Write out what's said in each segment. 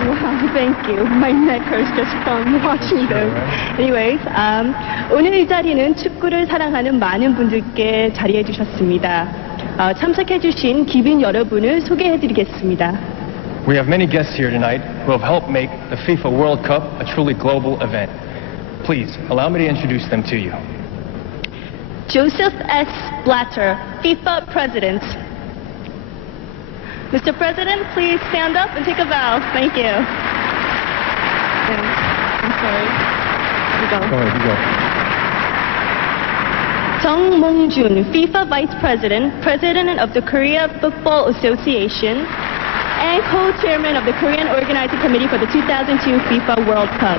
Wow, thank you. My neck hurts just from watching those. Anyways, 오늘 이 자리는 축구를 사랑하는 많은 분들께 자리해 주셨습니다. 참석해 주신 기빈 여러분을 소개해 드리겠습니다. We have many guests here tonight who have helped make the FIFA World Cup a truly global event. Please, allow me to introduce them to you. Joseph S. Blatter, FIFA President. Mr. President, please stand up and take a bow. Thank you. I'm sorry. You go. Go ahead, you go. Jung Mong-jun, FIFA Vice President, President of the Korea Football Association, and co-chairman of the Korean Organizing Committee for the 2002 FIFA World Cup.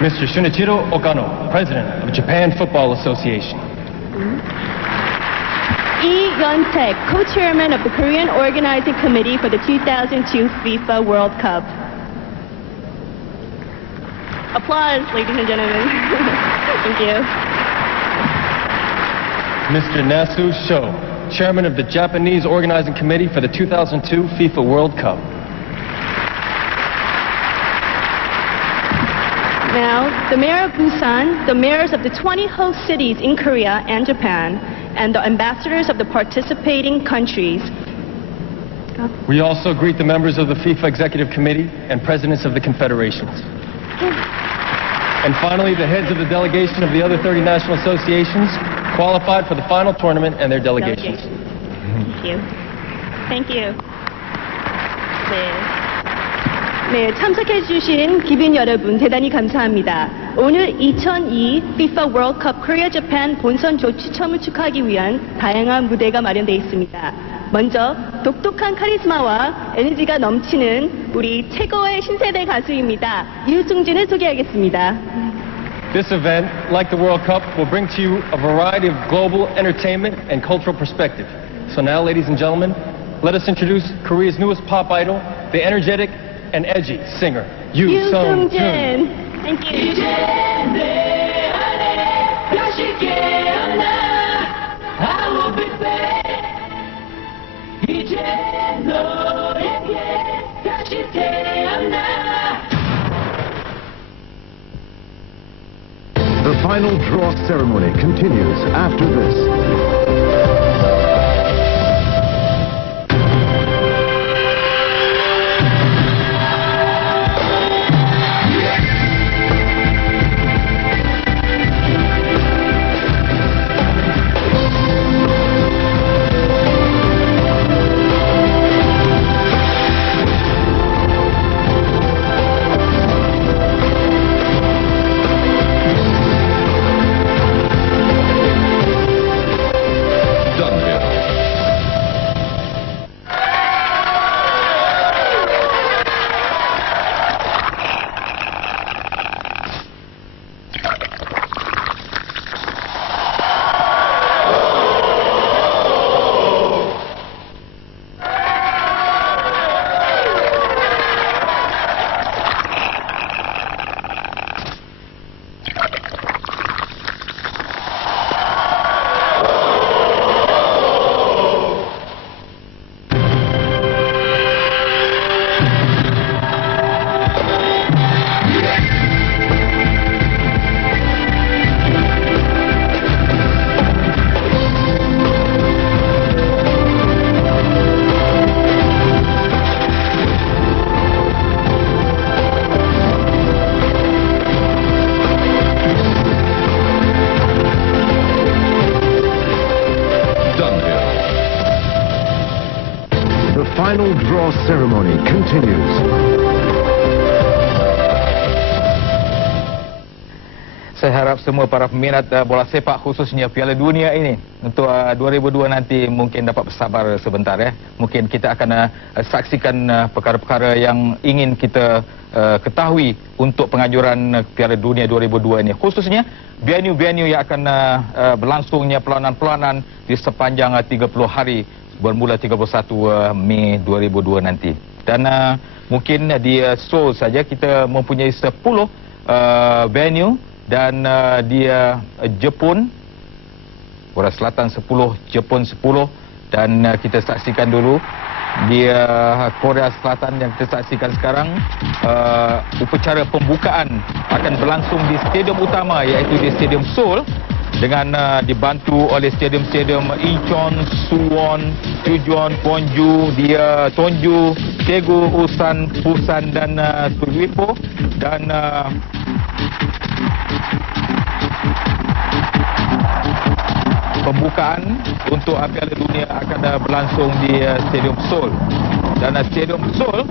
Mr. Shunichiro Okano, President of Japan Football Association. Lee Yun-taek, co-chairman of the Korean Organizing Committee for the 2002 FIFA World Cup. Applause, ladies and gentlemen. Thank you. Mr. Nasu Sho, Chairman of the Japanese Organizing Committee for the 2002 FIFA World Cup. Now, the Mayor of Busan, the mayors of the 20 host cities in Korea and Japan, and the ambassadors of the participating countries. We also greet the members of the FIFA Executive Committee and presidents of the confederations. And finally, the heads of the delegation of the other 30 national associations qualified for the final tournament and their delegations. Thank you. Thank you. 네, 참석해 주신 기빈 여러분 대단히 감사합니다. 오늘 2002 FIFA World Cup Korea Japan 본선조 추첨을 축하하기 위한 다양한 무대가 마련되어 있습니다. 먼저 독특한 카리스마와 에너지가 넘치는 우리 최고의 신세대 가수입니다. 유승진을 소개하겠습니다. This event, like the World Cup, will bring to you a variety of global entertainment and cultural perspective. So now, ladies and gentlemen, let us introduce Korea's newest pop idol, the energetic and edgy singer, Yoo Sung-jun. Thank you. The final draw ceremony continues after this. The final draw ceremony continues. Saya harap semua para peminat bola sepak khususnya Piala Dunia ini untuk 2002 nanti mungkin dapat bersabar sebentar ya. Mungkin kita akan saksikan perkara-perkara yang ingin kita ketahui untuk penganjuran Piala Dunia 2002 ini. Khususnya venue-venue yang akan berlangsungnya pelawanan-pelawanan di sepanjang 30 hari bermula 31 Mei 2002 nanti. Dan mungkin di Seoul saja kita mempunyai 10 venue. Dan dia Jepun, Korea Selatan 10, Jepun 10. Dan kita saksikan dulu di Korea Selatan yang kita saksikan sekarang. Upacara pembukaan akan berlangsung di stadium utama, iaitu di Stadium Seoul, dengan dibantu oleh stadium-stadium Incheon, Suwon, Chujeon, Gwonju, Cheonju, Daegu, Ulsan, Busan dan Tulwipo. Dan pembukaan untuk Piala Dunia akan berlangsung di Stadium Seoul. Dan Stadium Seoul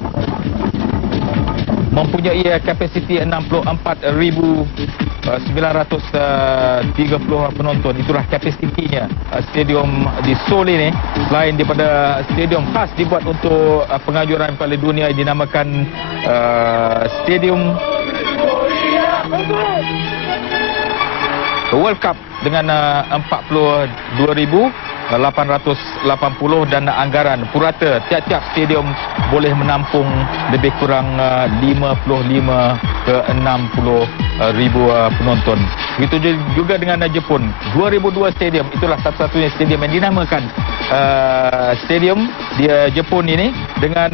mempunyai kapasiti 64,930 penonton. Itulah kapasitinya stadium di Seoul ini. Selain daripada stadium khas dibuat untuk penganjuran Piala Dunia dinamakan Stadium World Cup dengan 42,880 dan anggaran purata. Tiap-tiap stadium boleh menampung lebih kurang 55 ke 60 ribu penonton. Begitu juga dengan Jepun, 2002 stadium. Itulah satu-satunya stadium yang dinamakan stadium di Jepun ini dengan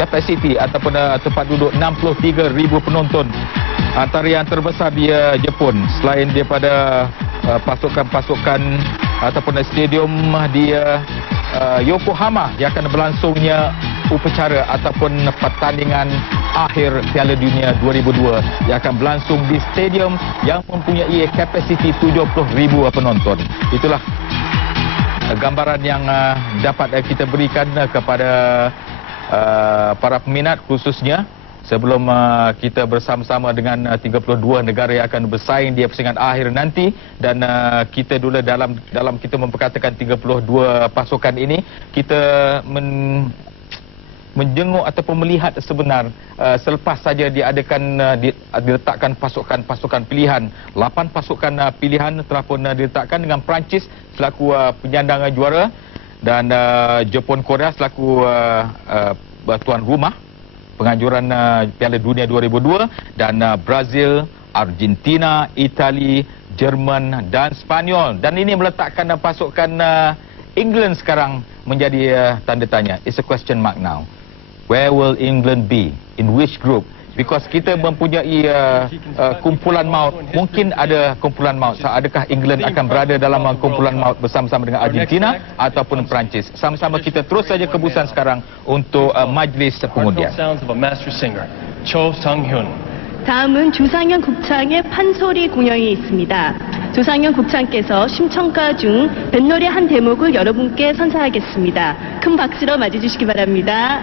kapasiti ataupun tempat duduk 63,000 penonton. Antara yang terbesar di Jepun, selain daripada pasukan-pasukan ataupun stadium di Yokohama yang akan berlangsungnya upacara ataupun pertandingan akhir Piala Dunia 2002 yang akan berlangsung di stadium yang mempunyai kapasiti 70,000 penonton. Itulah gambaran yang dapat kita berikan kepada para peminat, khususnya sebelum kita bersama-sama dengan 32 negara yang akan bersaing di persaingan akhir nanti. Dan kita dulu dalam kita memperkatakan 32 pasukan ini, kita menjenguk ataupun melihat sebenar selepas saja diletakkan pasukan pilihan. 8 pasukan pilihan telah pun diletakkan dengan Perancis selaku penyandang juara dan Jepun Korea selaku tuan rumah penganjuran Piala Dunia 2002, dan Brazil, Argentina, Itali, Jerman dan Spanyol. Dan ini meletakkan pasukan England sekarang menjadi tanda tanya. It's a question mark now. Where will England be? In which group? Because kita mempunyai kumpulan maut. Mungkin ada kumpulan maut. Adakah England akan berada dalam kumpulan maut bersama-sama dengan Argentina ataupun Perancis? Sama-sama kita terus saja kebusan sekarang untuk majlis pengundian. 다음은 조상현 국장의 판소리 공연이 있습니다. 조상현 국장께서 심청가 중 뱃노래 한 대목을 여러분께 선사하겠습니다. 큰 박수로 맞이해주시기 바랍니다.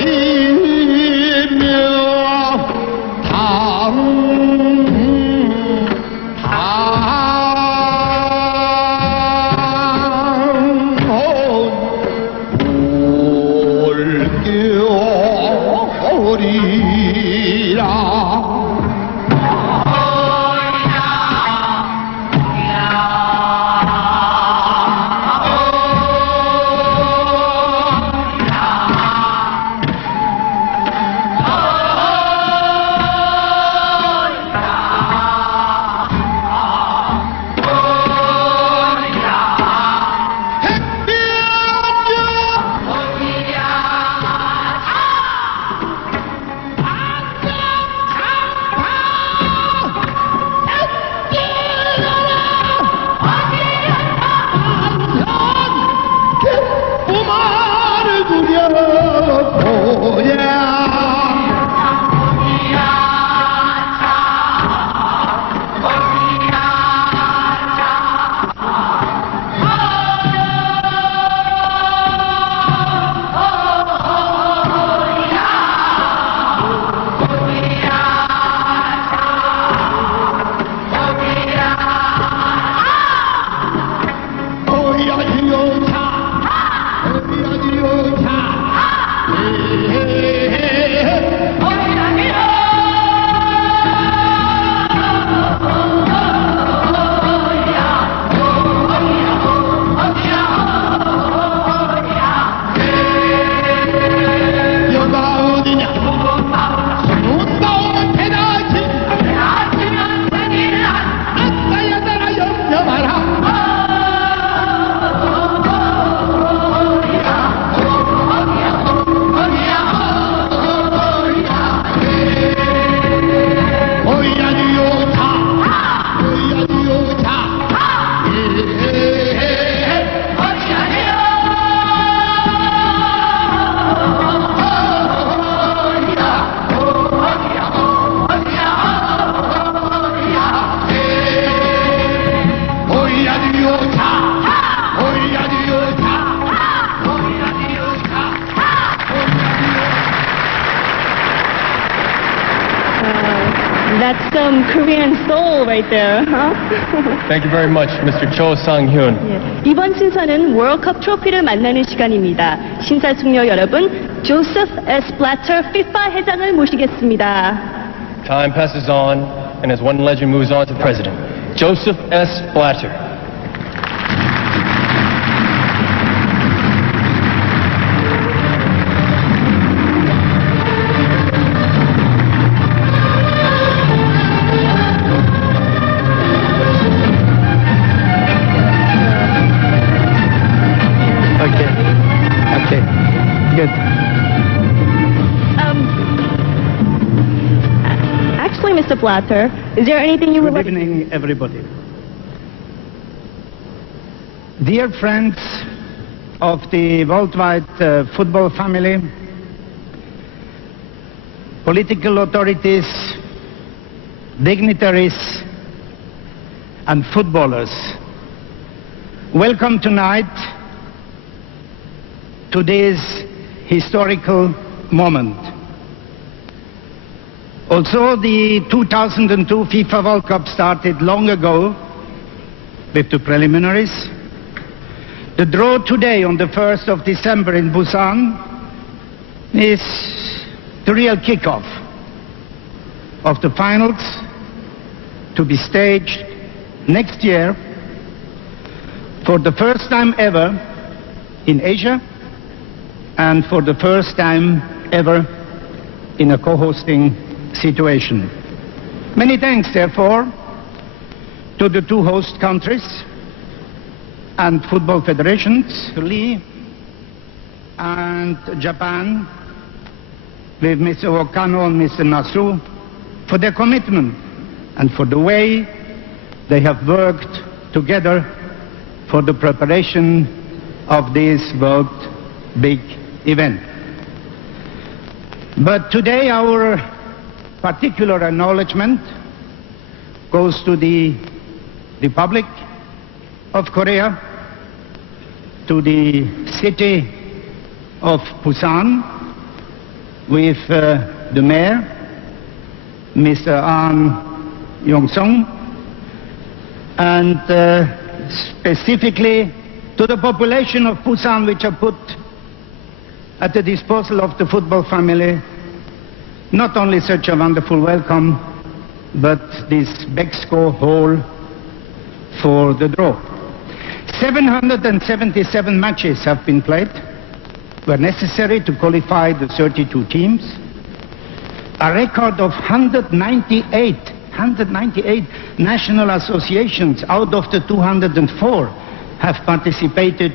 이명 That's some Korean soul right there, huh? Thank you very much, Mr. Cho Sang-hyun. 예, 이번 순서는 월드컵 트로피를 만나는 시간입니다. 심사숙녀 여러분, 조세프 S. 블래터 FIFA 회장을 모시겠습니다. Time passes on, and as one legend moves on to president, Joseph S. Blatter. Okay. Good. Actually, Mr. Blatter, is there anything you would Good like... evening, everybody. Dear friends of the worldwide football family, political authorities, dignitaries, and footballers, welcome tonight to this historical moment. Also, the 2002 FIFA World Cup started long ago with the preliminaries. The draw today on the 1st of December in Busan is the real kickoff of the finals to be staged next year for the first time ever in Asia and for the first time ever in a co-hosting situation. Many thanks, therefore, to the two host countries and football federations, Lee and Japan, with Mr. Okano and Mr. Nasu, for their commitment and for the way they have worked together for the preparation of this world big event. But today our particular acknowledgement goes to the Republic of Korea, to the city of Busan, with the mayor, Mr. Ahn Yong-sung, and specifically to the population of Busan, which are put at the disposal of the football family not only such a wonderful welcome, but this Bexco Hall for the draw. 777 matches have been played, were necessary to qualify the 32 teams. A record of 198 national associations out of the 204 have participated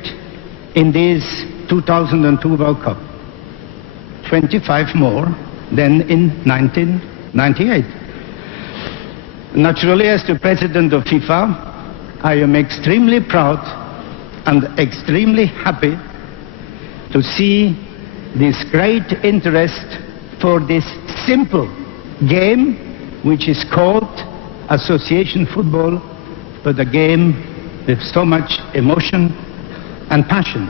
in this 2002 World Cup. 25 more than in 1998. Naturally, as the president of FIFA, I am extremely proud and extremely happy to see this great interest for this simple game, which is called association football, but a game with so much emotion and passion.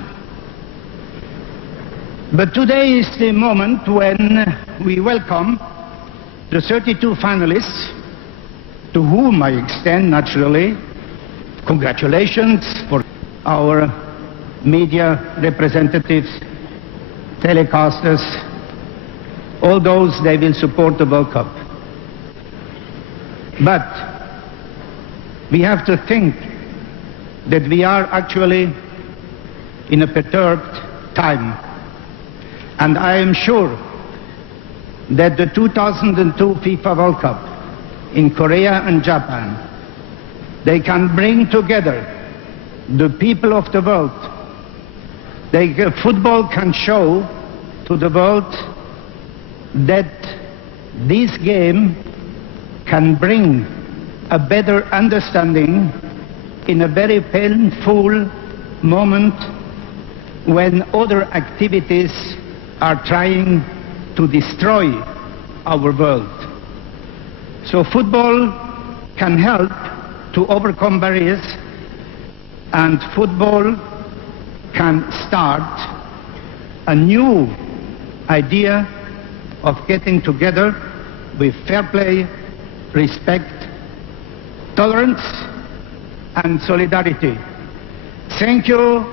But today is the moment when we welcome the 32 finalists, to whom I extend, naturally, congratulations for our media representatives, telecasters, all those they will support the World Cup. But we have to think that we are actually in a perturbed time. And I am sure that the 2002 FIFA World Cup in Korea and Japan, they can bring together the people of the world. Football can show to the world that this game can bring a better understanding in a very painful moment when other activities are trying to destroy our world. So football can help to overcome barriers, and football can start a new idea of getting together with fair play, respect, tolerance, and solidarity. Thank you,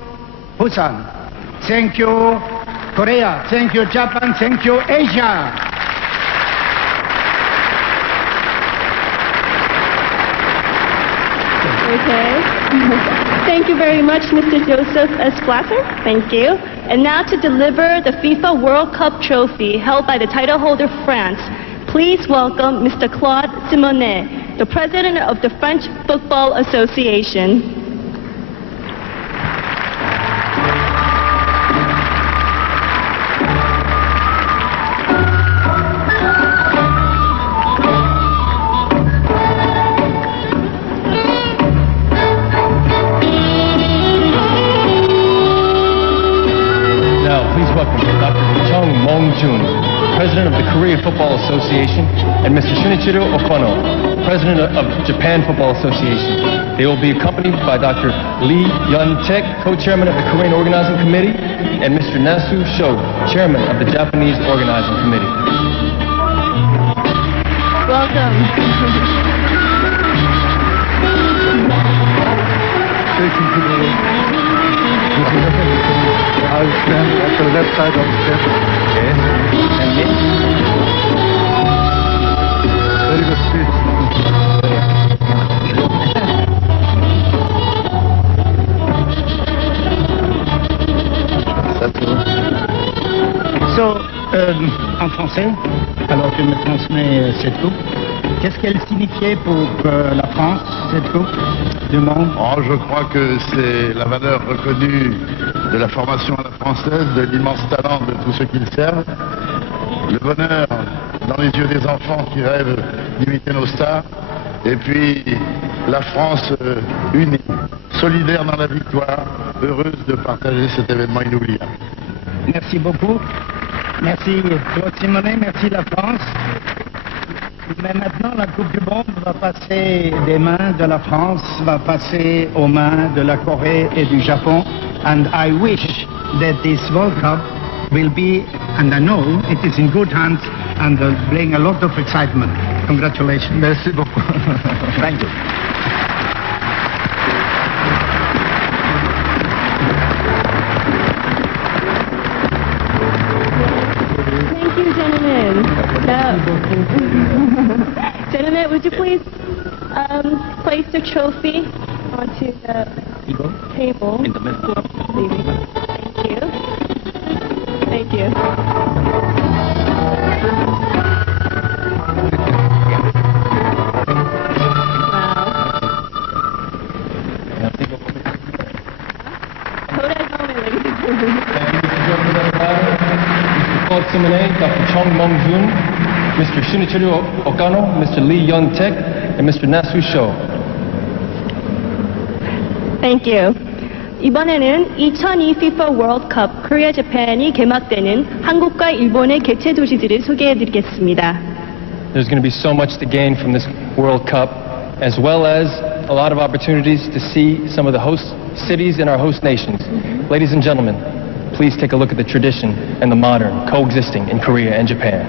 Busan. Thank you, Korea. Thank you, Japan. Thank you, Asia. Okay. Thank you very much, Mr. Joseph S. Blatter. Thank you. And now to deliver the FIFA World Cup trophy held by the title holder France, please welcome Mr. Claude Simonet, the president of the French Football Association. President of the Korea Football Association, and Mr. Shinichiro Okono, President of Japan Football Association. They will be accompanied by Dr. Lee Yun-taek, Co-Chairman of the Korean Organizing Committee, and Mr. Nasu Sho, Chairman of the Japanese Organizing Committee. Welcome. I'll stand at the left side of the step. Okey. Very good speech. So, en français, alors je me transmets cette coupe. Qu'est-ce qu'elle signifiait pour la France, cette coupe du monde? Oh, je crois que c'est la valeur reconnue de la formation à la française, de l'immense talent de tous ceux qui le servent, le bonheur dans les yeux des enfants qui rêvent d'imiter nos stars, et puis la France unie, solidaire dans la victoire, heureuse de partager cet événement inoubliable. Merci beaucoup. Merci Claude Simonet, merci la France. Mais maintenant, la Coupe du Monde va passer des mains de la France, va passer aux mains de la Corée et du Japon. And I wish that this World Cup will be, and I know it is in good hands and will bring a lot of excitement. Congratulations. Merci beaucoup. Thank you. Thank you, gentlemen. Gentlemen, would you please place the trophy onto the table in the middle. Thank you. Thank you. Claude Simonet, Dr. Chung Mong-jun, Mr. Shinichiro Okano, Mr. Lee Yun-taek, and Mr. Nasu Sho. Thank you. 이번에는 2002 FIFA World Cup Korea Japan이 개막되는 한국과 일본의 개최 도시들을 소개해드리겠습니다. There's going to be so much to gain from this World Cup, as well as a lot of opportunities to see some of the host cities in our host nations. Ladies and gentlemen, please take a look at the tradition and the modern coexisting in Korea and Japan.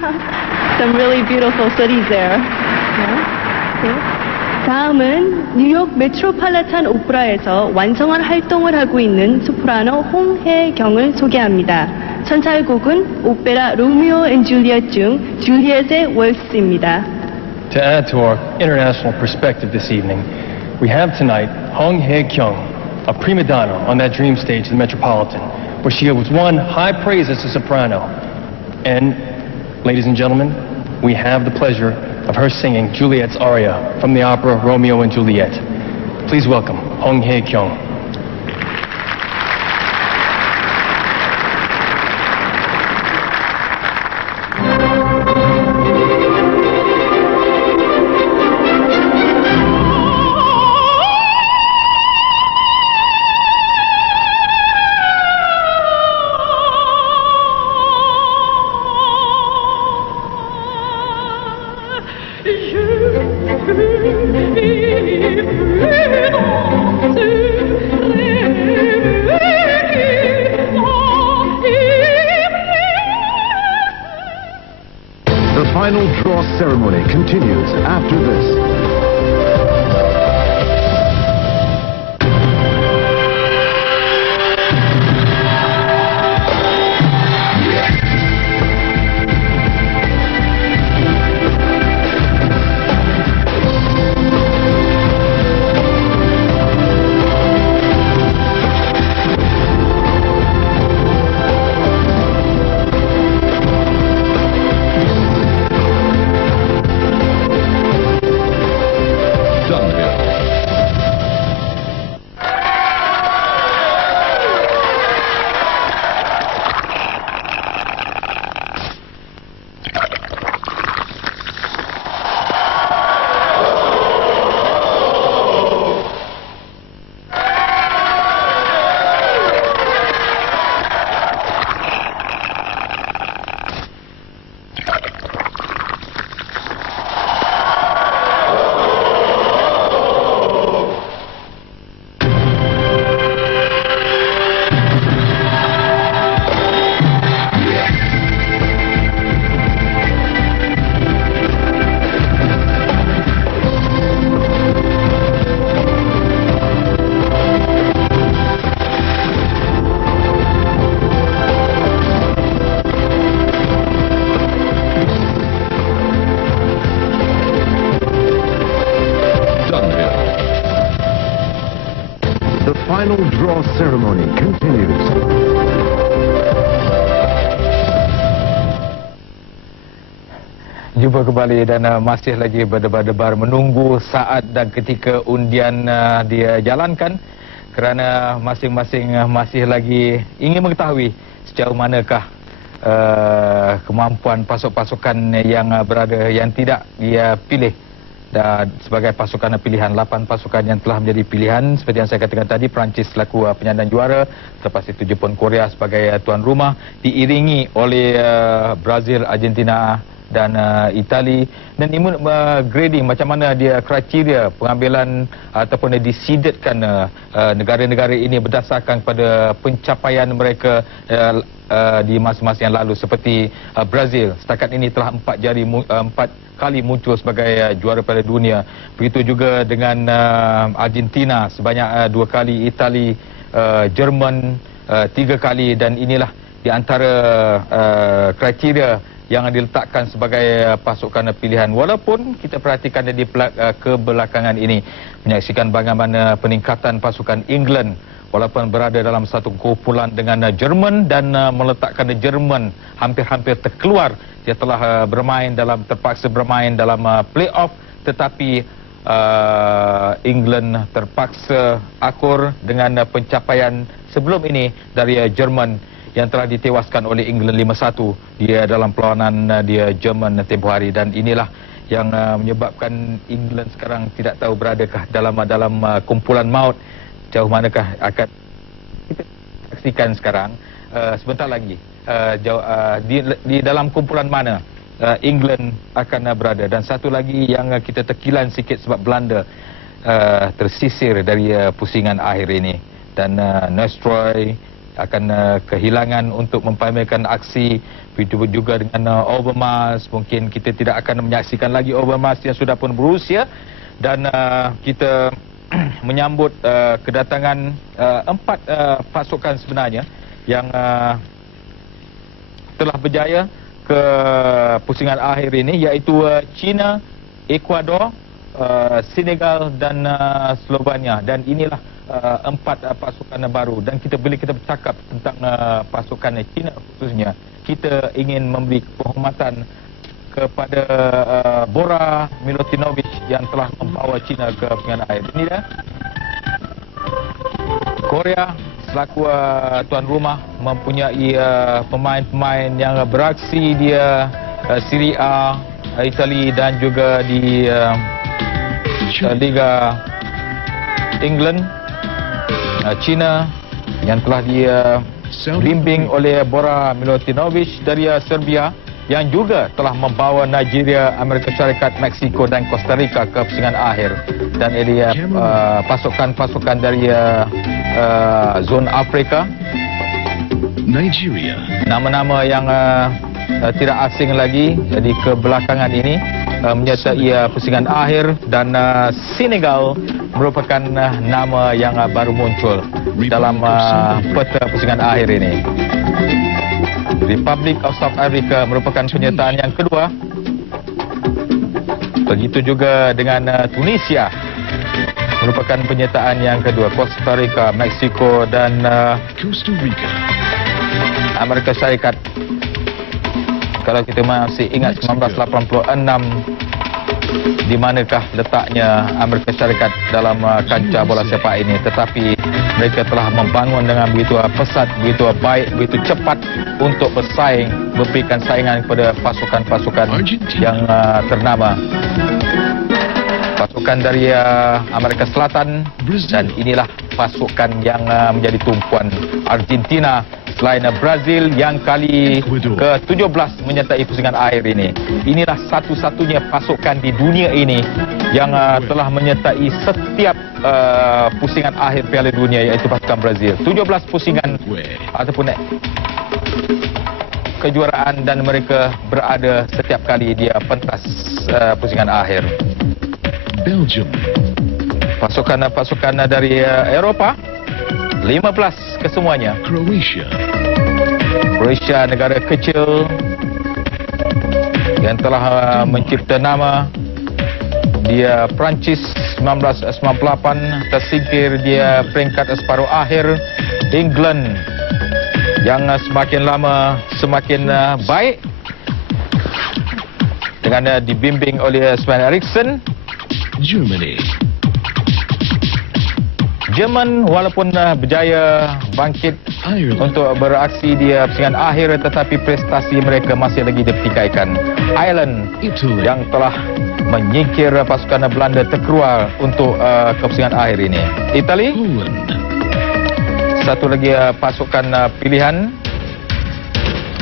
Some really beautiful cities there. 네. 다음은 뉴욕 메트로폴리탄 오페라에서 완성한 활동을 하고 있는 소프라노 홍혜경을 소개합니다. 천찰곡은 오페라 로미오 앤 줄리엣 중 줄리엣의 월스입니다. To add to our international perspective this evening, we have tonight Hong Hae-kyung, a prima donna on that dream stage in the Metropolitan, where she was won high praise as a soprano. And, ladies and gentlemen, we have the pleasure of her singing Juliet's aria from the opera Romeo and Juliet. Please welcome Hong Hae-kyung. The final draw ceremony continues after this. The final draw ceremony continues. Jumpa kembali dan masih lagi berdebar-debar menunggu saat dan ketika undian dia jalankan, kerana masing-masing masih lagi ingin mengetahui sejauh manakah kemampuan pasukan-pasukan yang berada yang tidak dia pilih dan sebagai pasukan pilihan. 8 pasukan yang telah menjadi pilihan seperti yang saya katakan tadi, Perancis selaku penyandang juara, lepas itu Jepun, Korea sebagai tuan rumah, diiringi oleh Brazil, Argentina dan Itali. Dan ini grading macam mana dia kriteria pengambilan ataupun diseededkan negara-negara ini berdasarkan pada pencapaian mereka di masa-masa yang lalu. Seperti Brazil setakat ini telah 4 kali muncul sebagai juara Piala Dunia. Begitu juga dengan Argentina sebanyak 2 kali, Itali, Jerman 3 kali, dan inilah di antara kriteria yang diletakkan sebagai pasukan pilihan. Walaupun kita perhatikan di kebelakangan ini, menyaksikan bagaimana peningkatan pasukan England walaupun berada dalam satu kumpulan dengan Jerman dan meletakkan Jerman hampir-hampir terkeluar. Dia telah terpaksa bermain dalam play-off, tetapi England terpaksa akur dengan pencapaian sebelum ini dari Jerman yang telah ditewaskan oleh England 5-1 dia dalam perlawanan dia Jerman tempoh hari. Dan inilah yang menyebabkan England sekarang tidak tahu beradakah dalam kumpulan maut. Jauh manakah akan kita saksikan sekarang sebentar lagi di dalam kumpulan mana England akan berada. Dan satu lagi yang kita terkilan sikit sebab Belanda tersisir dari pusingan akhir ini, dan Nestroy akan kehilangan untuk mempamerkan aksi. Begitu juga dengan Overmars, mungkin kita tidak akan menyaksikan lagi Overmars yang sudah pun berusia. Dan kita menyambut kedatangan 4 pasukan sebenarnya yang telah berjaya ke pusingan akhir ini, iaitu China, Ecuador, Senegal dan Slovenia. Dan inilah 4 pasukan baru. Dan bila kita bercakap tentang pasukan China khususnya, kita ingin memberi penghormatan kepada Bora Milutinovic yang telah membawa China ke pusingan akhir. Ini dah Korea selaku tuan rumah mempunyai pemain-pemain yang beraksi di Serie A, Itali dan juga di Liga England. China yang telah dibimbing oleh Bora Milutinovic dari Serbia, yang juga telah membawa Nigeria, Amerika Syarikat, Meksiko dan Costa Rica ke pusingan akhir. Dan ini pasukan-pasukan dari zon Afrika. Nigeria. Nama-nama yang tidak asing lagi di kebelakangan ini menyertai pusingan akhir. Dan Senegal merupakan nama yang baru muncul dalam peta pusingan akhir ini. Republic of South Africa merupakan penyertaan yang kedua. Begitu juga dengan Tunisia, merupakan penyertaan yang kedua. Costa Rica, Meksiko dan Costa Rica. Amerika Syarikat. Kalau kita masih ingat 1986, di manakah letaknya Amerika Syarikat dalam kancah bola sepak ini? Tetapi mereka telah membangun dengan begitu pesat, begitu baik, begitu cepat untuk bersaing, memberikan saingan kepada pasukan-pasukan yang ternama. Pasukan dari Amerika Selatan, dan inilah pasukan yang menjadi tumpuan Argentina selain Brazil yang kali ke-17 menyertai pusingan akhir ini. Inilah satu-satunya pasukan di dunia ini yang telah menyertai setiap pusingan akhir Piala Dunia, iaitu pasukan Brazil. 17 pusingan ataupun kejuaraan, dan mereka berada setiap kali dia pentas pusingan akhir. Belgium. Pasukan dari Eropah 15 kesemuanya. Croatia. Croatia, negara kecil yang telah mencipta nama. Dia Prancis 1998 tersingkir dia peringkat separuh akhir. England yang semakin lama semakin baik dengan dibimbing oleh Sven Eriksson. Germany. Jerman walaupun berjaya bangkit untuk beraksi di pusingan akhir, tetapi prestasi mereka masih lagi dipertikaikan. Ireland yang telah menyingkir pasukan Belanda terkeluar untuk ke pusingan akhir ini. Itali, satu lagi pasukan pilihan.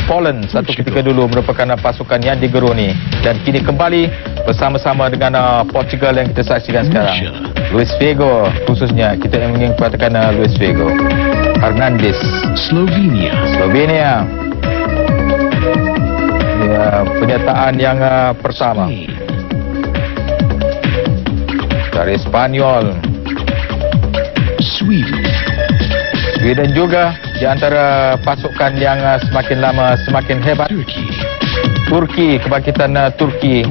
Poland satu ketika dulu merupakan pasukan yang digeruni, dan kini kembali bersama-sama dengan Portugal yang kita saksikan sekarang. Luis Figo khususnya, kita ingin katakan Luis Figo. Hernandez. Slovenia. Ya, penyertaan yang pertama. Dari Spanyol. Sweden juga di antara pasukan yang semakin lama semakin hebat. Turki, kebangkitan Turki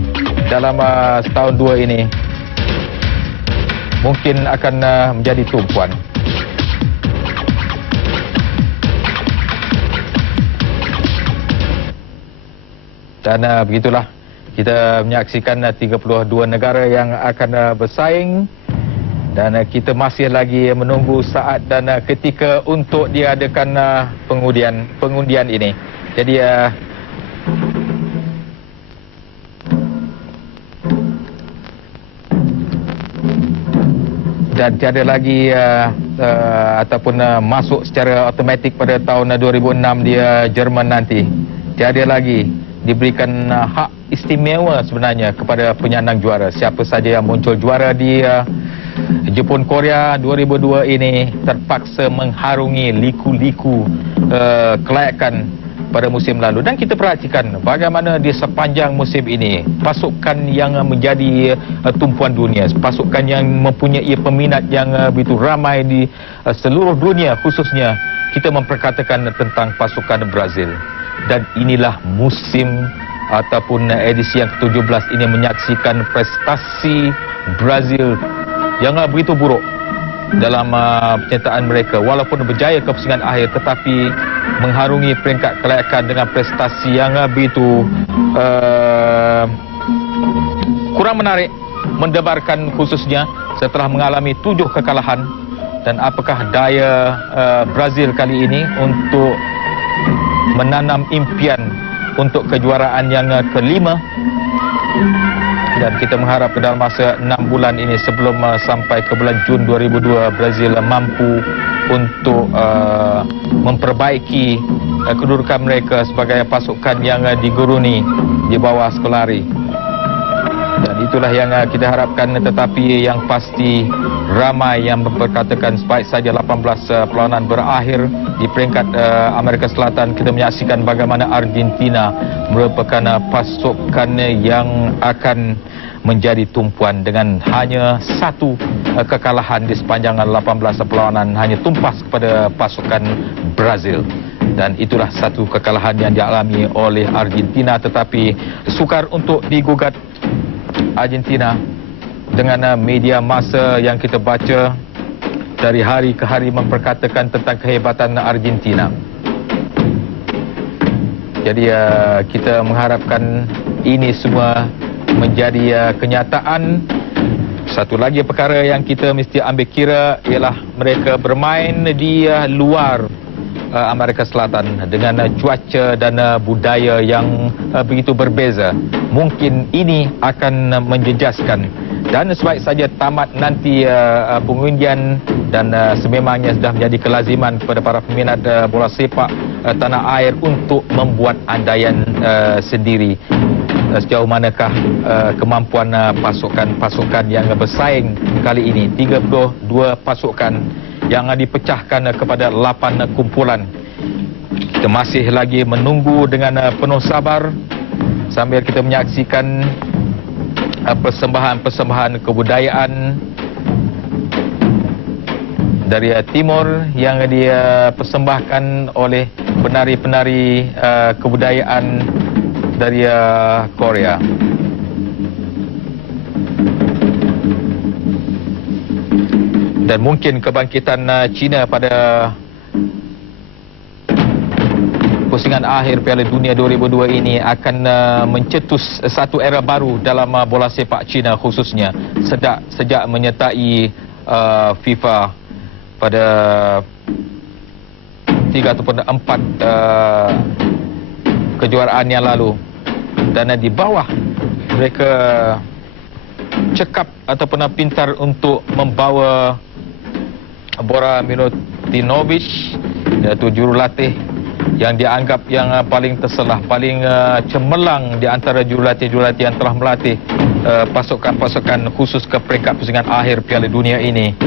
dalam setahun dua ini mungkin akan menjadi tumpuan. Dan begitulah kita menyaksikan 32 negara yang akan bersaing. Dan kita masih lagi menunggu saat dan ketika untuk diadakan pengundian ini. Jadi dan tiada lagi ataupun masuk secara automatik pada tahun 2006 di Jerman nanti. Tiada lagi diberikan hak istimewa sebenarnya kepada penyandang juara. Siapa saja yang muncul juara di Jepun Korea 2002 ini terpaksa mengharungi liku-liku kelayakan pada musim lalu. Dan kita perhatikan bagaimana di sepanjang musim ini pasukan yang menjadi tumpuan dunia, pasukan yang mempunyai peminat yang begitu ramai di seluruh dunia, khususnya kita memperkatakan tentang pasukan Brazil. Dan inilah musim ataupun edisi yang ke-17 ini menyaksikan prestasi Brazil yang begitu buruk dalam penyertaan mereka. Walaupun berjaya ke pusingan akhir, tetapi mengharungi peringkat kelayakan dengan prestasi yang begitu kurang menarik, mendebarkan khususnya setelah mengalami 7 kekalahan. Dan apakah daya Brazil kali ini untuk menanam impian untuk kejuaraan yang kelima? Dan kita mengharap ke dalam masa 6 bulan ini sebelum sampai ke bulan Jun 2002, Brazil mampu untuk memperbaiki kedudukan mereka sebagai pasukan yang diguruni di bawah Scolari. Dan itulah yang kita harapkan, tetapi yang pasti ramai yang berkatakan sebaik saja 18 perlawanan berakhir di peringkat Amerika Selatan, kita menyaksikan bagaimana Argentina merupakan pasukan yang akan menjadi tumpuan dengan hanya 1 kekalahan di sepanjang 18 perlawanan, hanya tumpas kepada pasukan Brazil. Dan itulah satu kekalahan yang dialami oleh Argentina, tetapi sukar untuk digugat Argentina dengan media massa yang kita baca dari hari ke hari memperkatakan tentang kehebatan Argentina. Jadi kita mengharapkan ini semua menjadi kenyataan. Satu lagi perkara yang kita mesti ambil kira ialah mereka bermain di luar Amerika Selatan dengan cuaca dan budaya yang begitu berbeza. Mungkin ini akan menjejaskan. Dan sebaik saja tamat nanti pengundian dan sememangnya sudah menjadi kelaziman kepada para peminat bola sepak tanah air untuk membuat andaian sendiri. Sejauh manakah kemampuan pasukan-pasukan yang bersaing kali ini. 32 pasukan yang dipecahkan kepada 8 kumpulan. Kita masih lagi menunggu dengan penuh sabar sambil kita menyaksikan persembahan-persembahan kebudayaan dari timur yang dia persembahkan oleh penari-penari kebudayaan dari Korea. Dan mungkin kebangkitan China pada pusingan akhir Piala Dunia 2002 ini akan mencetus satu era baru dalam bola sepak China khususnya sejak menyertai FIFA pada 3 ataupun 4 kejuaraan yang lalu. Dan di bawah mereka cekap ataupun pintar untuk membawa Bora Milutinovic, iaitu jurulatih yang dianggap yang paling terselah, paling cemerlang di antara jurulatih-jurulatih yang telah melatih pasukan-pasukan khusus ke peringkat pusingan akhir Piala Dunia ini.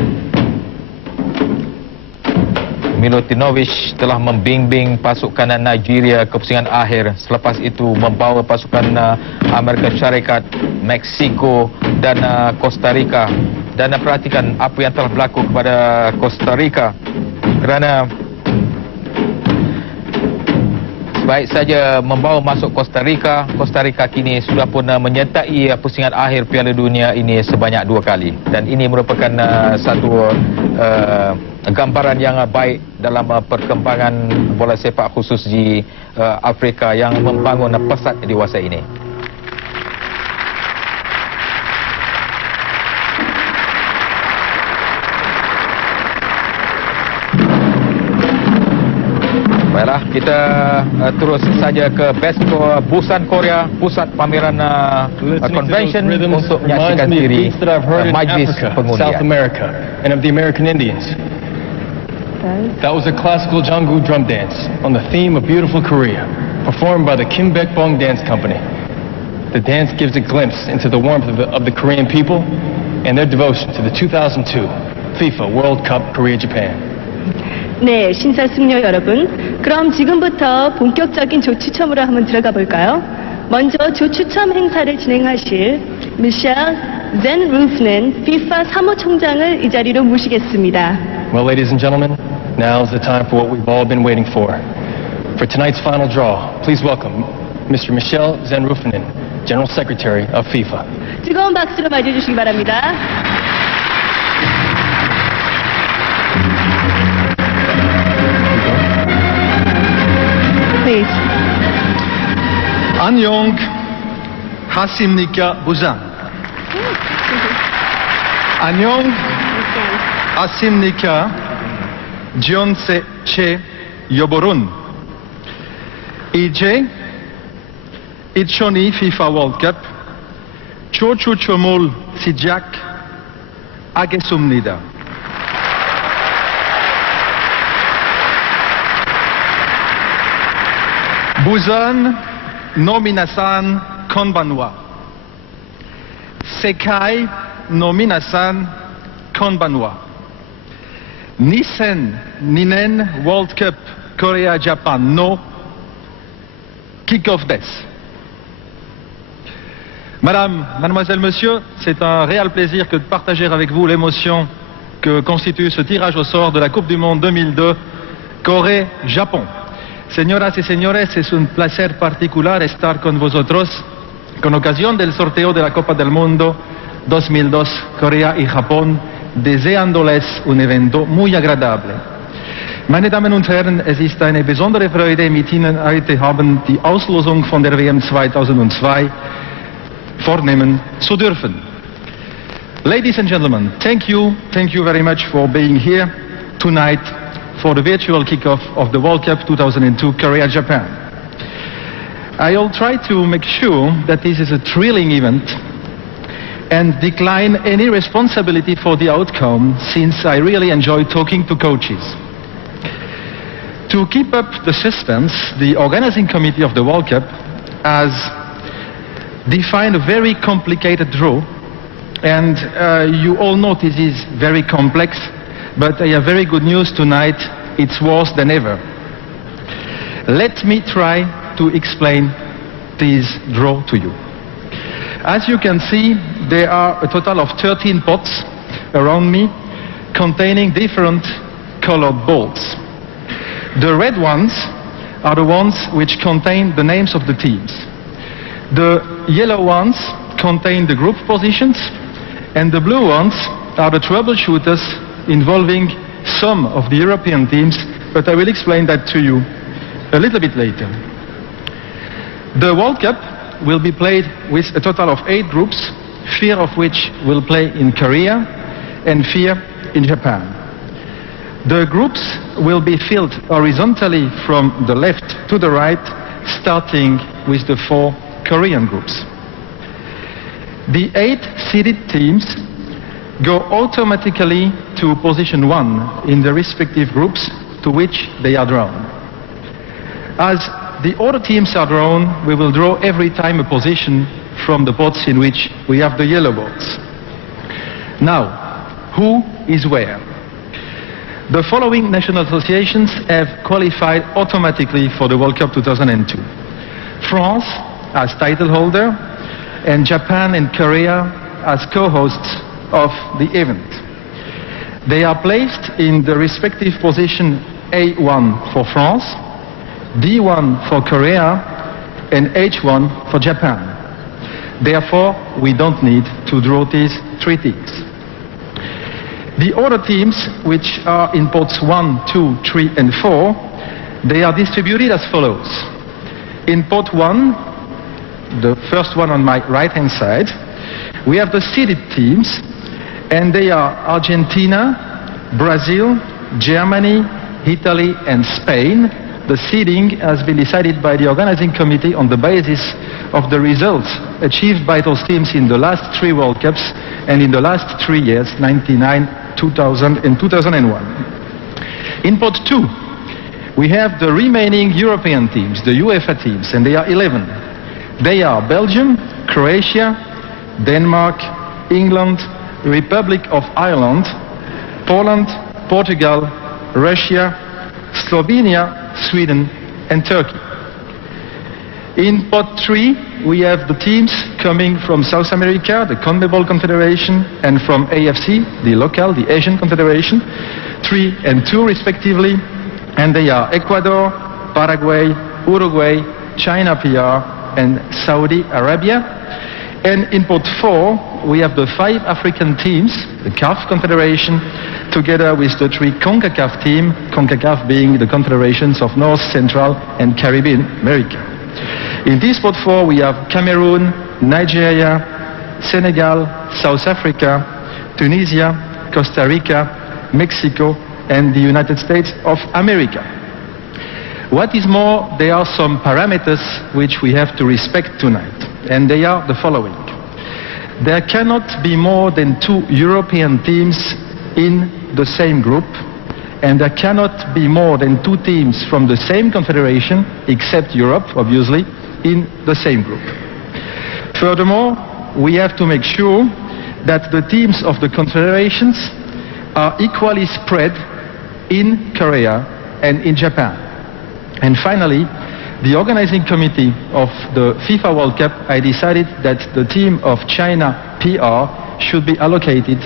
Milutinovic telah membimbing pasukan Nigeria ke pusingan akhir. Selepas itu membawa pasukan Amerika Syarikat, Meksiko dan Costa Rica. Dan perhatikan apa yang telah berlaku kepada Costa Rica, kerana baik saja membawa masuk Costa Rica kini sudah pun menyertai pusingan akhir Piala Dunia ini sebanyak 2 kali. Dan ini merupakan satu gambaran yang baik dalam perkembangan bola sepak khusus di Afrika yang membangun pesat dewasa ini. Baiklah, kita terus saja ke BESCO Busan, Korea, pusat pameran convention untuk menyaksikan diri majlis pengundian. South America and of the American Indians. That was a classical Jangu drum dance on the theme of beautiful Korea, performed by the Kim Baek-bong Dance Company. The dance gives a glimpse into the warmth of the Korean people and their devotion to the 2002 FIFA World Cup Korea Japan. 네, 심사숙녀 여러분. 그럼 지금부터 본격적인 조 추첨으로 한번 들어가 볼까요? 먼저 조 추첨 행사를 진행하실 미셸 젠 루프는 FIFA 사무총장을 이 자리로 모시겠습니다. Well, ladies and gentlemen, now is the time for what we've all been waiting for. For tonight's final draw, please welcome Mr. Michel Zenruffinen, General Secretary of FIFA. 뜨거운 박수로 맞이해 주시기 바랍니다. Please. 안녕, 하십니까, 부장. 안녕, 하십니까, 전체 여러분. 이제 2002 FIFA 월드컵 조추첨을 시작하겠습니다. 부산 노미나산 konbanwa. 세계 노미나산 konbanwa. 니넨 월드컵 코리아 자판 노 kick-off des. Madame, mademoiselle, monsieur, c'est un réel plaisir que de partager avec vous l'émotion que constitue ce tirage au sort de la Coupe du Monde 2002 Corée-Japon. Señoras y señores, es un placer particular estar con vosotros con ocasión del sorteo de la Copa del Mundo 2002 Corea y Japón, deseándoles un evento muy agradable. Meine Damen und Herren, es ist eine besondere Freude, mit Ihnen heute Abend die Auslosung von der WM 2002 vornehmen zu dürfen. Ladies and gentlemen, thank you very much for being here tonight for the virtual kickoff of the World Cup 2002 Korea-Japan. I'll try to make sure that this is a thrilling event and decline any responsibility for the outcome, since I really enjoy talking to coaches. To keep up the suspense, the organizing committee of the World Cup has defined a very complicated draw, and you all know this is very complex, but I have very good news tonight. It's worse than ever. Let me try to explain this draw to you. As you can see, there are a total of 13 pots around me containing different colored balls. The red ones are the ones which contain the names of the teams. The yellow ones contain the group positions, and the blue ones are the troubleshooters involving some of the European teams, but I will explain that to you a little bit later. The World Cup will be played with a total of 8 groups, 4 of which will play in Korea and 4 in Japan. The groups will be filled horizontally from the left to the right, starting with the 4 Korean groups. The 8 seeded teams go automatically to position 1 in the respective groups to which they are drawn. As the other teams are drawn, we will draw every time a position from the pots in which we have the yellow balls. Now, who is where? The following national associations have qualified automatically for the World Cup 2002. France as title holder, and Japan and Korea as co-hosts of the event. They are placed in the respective position A1 for France, D1 for Korea, and H1 for Japan. Therefore, we don't need to draw these 3 teams. The other teams, which are in pots 1, 2, 3, and 4, they are distributed as follows. In pot 1, the first one on my right-hand side, we have the seeded teams, and they are Argentina, Brazil, Germany, Italy, and Spain. The seeding has been decided by the organizing committee on the basis of the results achieved by those teams in the last 3 World Cups and in the last 3 years, 99, 2000, and 2001. In pot 2, we have the remaining European teams, the UEFA teams, and they are 11. They are Belgium, Croatia, Denmark, England, Republic of Ireland, Poland, Portugal, Russia, Slovenia, Sweden, and Turkey. In pot 3, we have the teams coming from South America, the CONMEBOL Confederation, and from AFC, the Asian Confederation, 3 and 2 respectively, and they are Ecuador, Paraguay, Uruguay, China PR, and Saudi Arabia. And in pot 4, we have the 5 African teams, the CAF Confederation, together with the 3 CONCACAF teams, CONCACAF being the confederations of North, Central, and Caribbean America. In this pot 4, we have Cameroon, Nigeria, Senegal, South Africa, Tunisia, Costa Rica, Mexico, and the United States of America. What is more, there are some parameters which we have to respect tonight, and they are the following. There cannot be more than 2 European teams in the same group, and there cannot be more than 2 teams from the same confederation, except Europe, obviously, in the same group. Furthermore, we have to make sure that the teams of the confederations are equally spread in Korea and in Japan. And finally, the organizing committee of the FIFA World Cup, I decided that the team of China PR should be allocated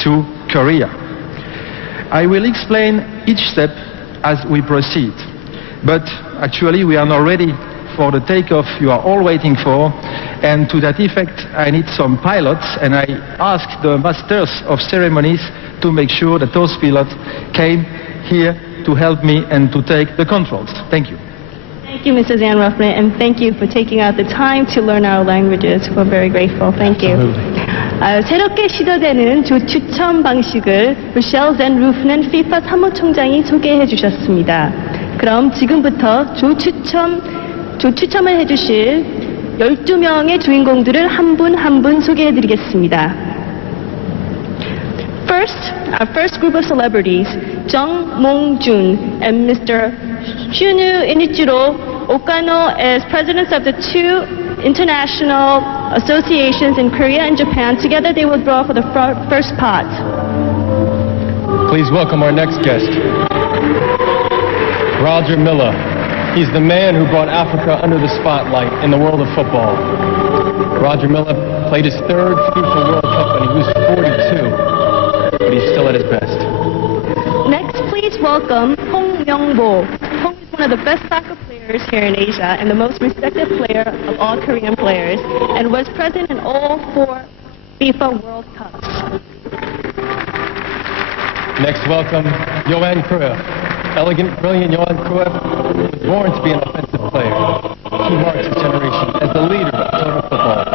to Korea. I will explain each step as we proceed, but actually we are now ready for the takeoff you are all waiting for, and to that effect I need some pilots, and I asked the masters of ceremonies to make sure that those pilots came here to help me and to take the controls. Thank you. Thank you, Mrs. Ann Ruffman, and thank you for taking out the time to learn our languages. We're very grateful. Thank you. 새롭게 시도되는 조 추첨 방식을 미셸 앤 루프넨 FIFA 사무총장이 소개해 주셨습니다. 그럼 지금부터 조 추첨을 해주실 12명의 주인공들을 한 분 한 분 소개해 드리겠습니다. First, our first group of celebrities, Jung Mong-jun and Mr. Shunu Inichiro Okano as presidents of the 2 international associations in Korea and Japan. Together they will draw for the first pot. Please welcome our next guest, Roger Milla. He's the man who brought Africa under the spotlight in the world of football. Roger Milla played his 3rd FIFA World Cup when he was 42, but he's still at his best. Next, please welcome Hong Myung-bo. Hong is one of the best soccer players here in Asia and the most respected player of all Korean players, and was present in all 4 FIFA World Cups. Next, welcome Johan Cruyff. Elegant, brilliant Johan Cruyff was born to be an offensive player. He marks his generation as the leader of total football.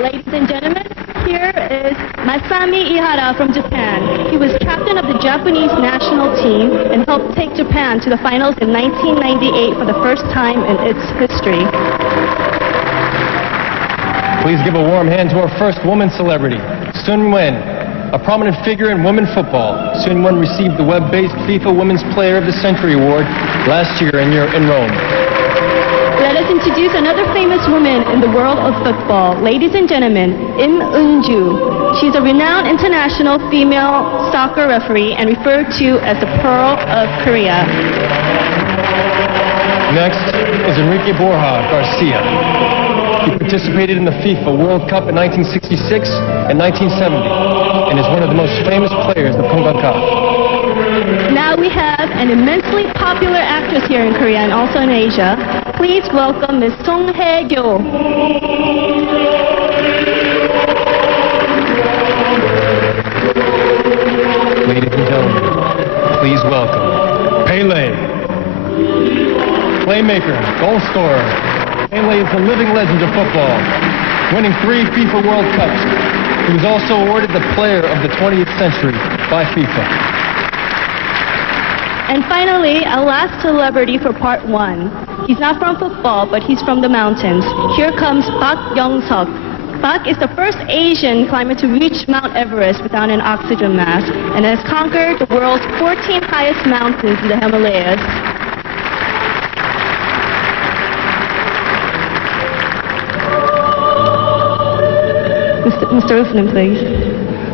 Ladies and gentlemen, here is Masami Ihara from Japan. He was captain of the Japanese national team and helped take Japan to the finals in 1998 for the first time in its history. Please give a warm hand to our first woman celebrity, Sun Wen, a prominent figure in women football. Sun Wen received the web-based FIFA Women's Player of the Century Award last year in Rome. Let us introduce another famous woman in the world of football. Ladies and gentlemen, Im Eun-ju. She's a renowned international female soccer referee and referred to as the Pearl of Korea. Next is Enrique Borja Garcia. He participated in the FIFA World Cup in 1966 and 1970 and is one of the most famous players of CONCACAF. Now we have an immensely popular actress here in Korea and also in Asia. Please welcome Ms. Song Hye-kyo. Ladies and gentlemen, please welcome Pele. Playmaker, goal scorer. Pele is a living legend of football, winning 3 FIFA World Cups. He was also awarded the Player of the 20th Century by FIFA. And finally, our last celebrity for part 1. He's not from football, but he's from the mountains. Here comes Park Young-seok. Park is the first Asian climber to reach Mount Everest without an oxygen mask and has conquered the world's 14 highest mountains in the Himalayas. Mr. Mr. Uthman, please.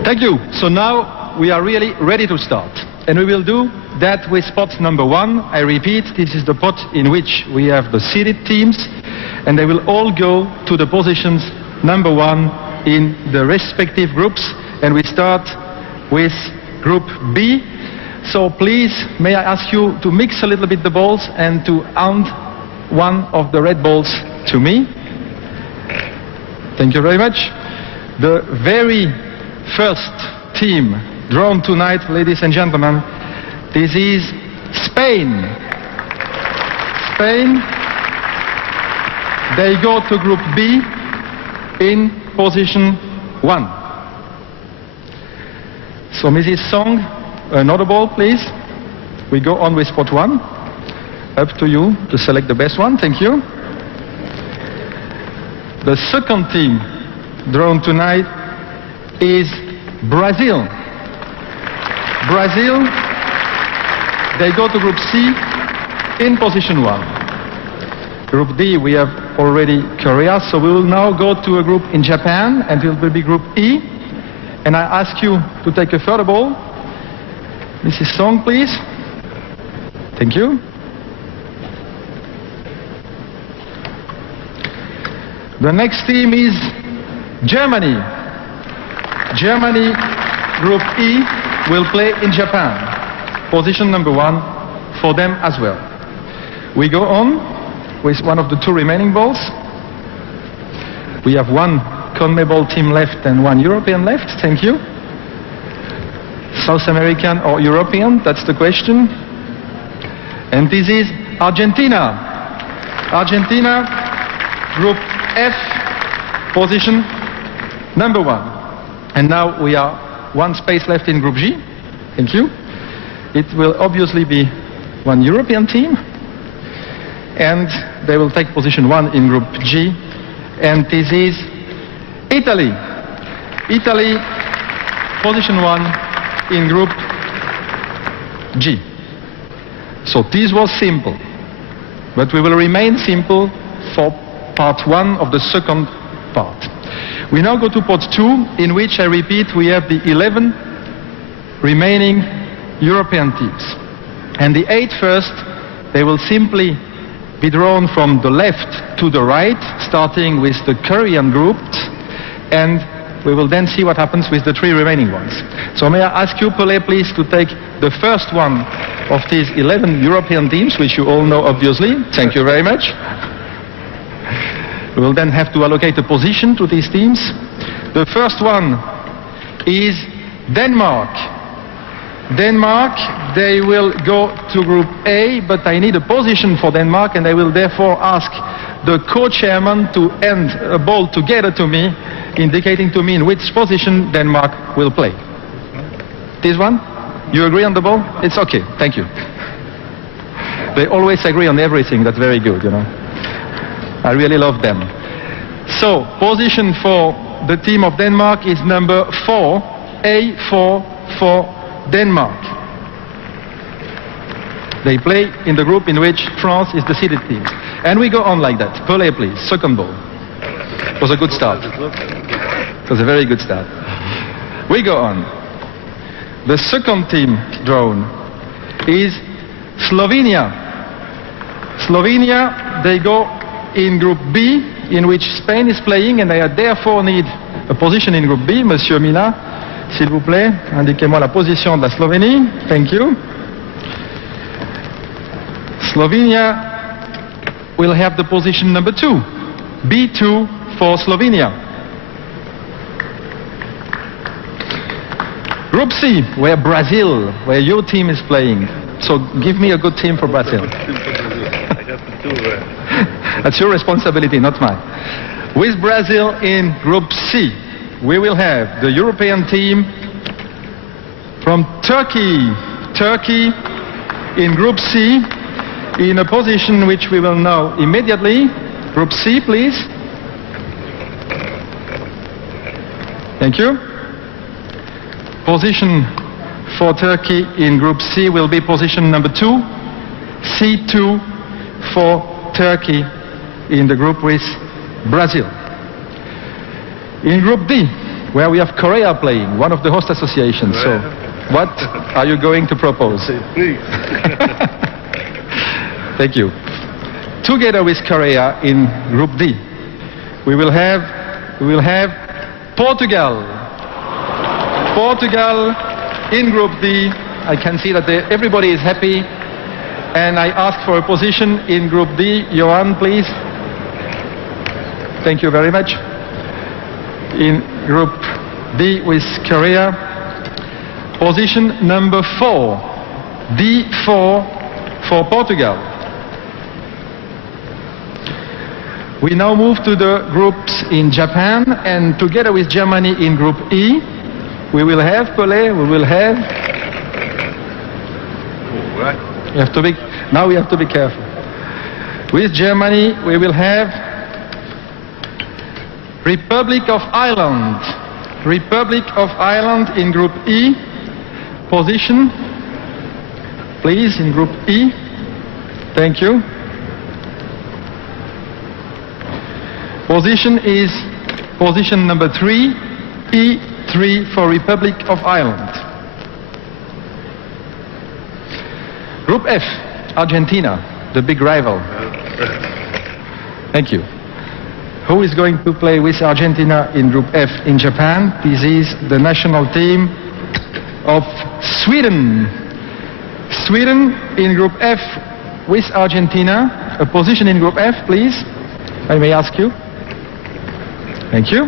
Thank you. So now we are really ready to start. And we will do that with pot number 1. I repeat, this is the pot in which we have the seeded teams, and they will all go to the positions number 1 in the respective groups. And we start with Group B. So please, may I ask you to mix a little bit the balls and to hand one of the red balls to me. Thank you very much. The very first team drawn tonight, ladies and gentlemen, this is Spain. Spain, they go to Group B in position 1. So Mrs. Song, another ball, please. We go on with pot 1. Up to you to select the best one. Thank you. The second team drawn tonight is Brazil. Brazil, they go to Group C in position 1. Group D, we have already Korea, so we will now go to a group in Japan, and it will be Group E. And I ask you to take a further ball. Mrs. Song, please. Thank you. The next team is Germany. Germany, Group E, will play in Japan. Position number 1 for them as well. We go on with one of the 2 remaining balls. We have 1 CONMEBOL team left and 1 European left. Thank you. South American or European, that's the question. And this is Argentina. Argentina, Group F, position number 1. And now we are 1 space left in Group G. Thank you. It will obviously be 1 European team. And they will take position 1 in Group G. And this is Italy. Italy, position 1 in Group G. So this was simple. But we will remain simple for part 1 of the second part. We now go to part 2, in which, I repeat, we have the 11 remaining European teams. And the 8 first, they will simply be drawn from the left to the right, starting with the Korean group, and we will then see what happens with the 3 remaining ones. So may I ask you, Pelé, please, to take the first one of these 11 European teams, which you all know, obviously. Thank you very much. We will then have to allocate a position to these teams. The first one is Denmark. Denmark, they will go to Group A, but I need a position for Denmark, and I will therefore ask the co-chairman to hand a ball together to me, indicating to me in which position Denmark will play. This one? You agree on the ball? It's okay. Thank you. They always agree on everything. That's very good, you know. I really love them. So, position for the team of Denmark is number 4, A4 for Denmark. They play in the group in which France is the seeded team. And we go on like that. Pelé, please. Second ball. It was a good start. It was a very good start. We go on. The second team drawn is Slovenia. Slovenia, they go in Group B, in which Spain is playing, and they therefore need a position in Group B. Monsieur Mila, s'il vous plaît, indiquez-moi la position de la Slovénie. Thank you. Slovenia will have the position number 2. B2 for Slovenia. Group C, where Brazil, where your team is playing. So give me a good team for Brazil. That's your responsibility, not mine. With Brazil in Group C, we will have the European team from Turkey. Turkey in Group C, in a position which we will know immediately. Group C, please. Thank you. Position for Turkey in Group C will be position number 2. C2 for Turkey in the group with Brazil. In Group D, where we have Korea playing, one of the host associations. So, what are you going to propose? Thank you. Together with Korea in Group D, we will have Portugal. Portugal in Group D. I can see that everybody is happy, and I ask for a position in Group D. Johan, please. Thank you very much. In Group D with Korea, position number 4, D4 for Portugal. We now move to the groups in Japan, and together with Germany in Group E, we will have Pelé, we will have... Now we have to be careful. With Germany, we will have Republic of Ireland. Republic of Ireland in Group E. Position, please, in Group E. Thank you. Position is position number 3, E3 for Republic of Ireland. Group F, Argentina, the big rival. Thank you. Who is going to play with Argentina in Group F in Japan? This is the national team of Sweden. Sweden in Group F with Argentina. A position in Group F, please. I may ask you. Thank you.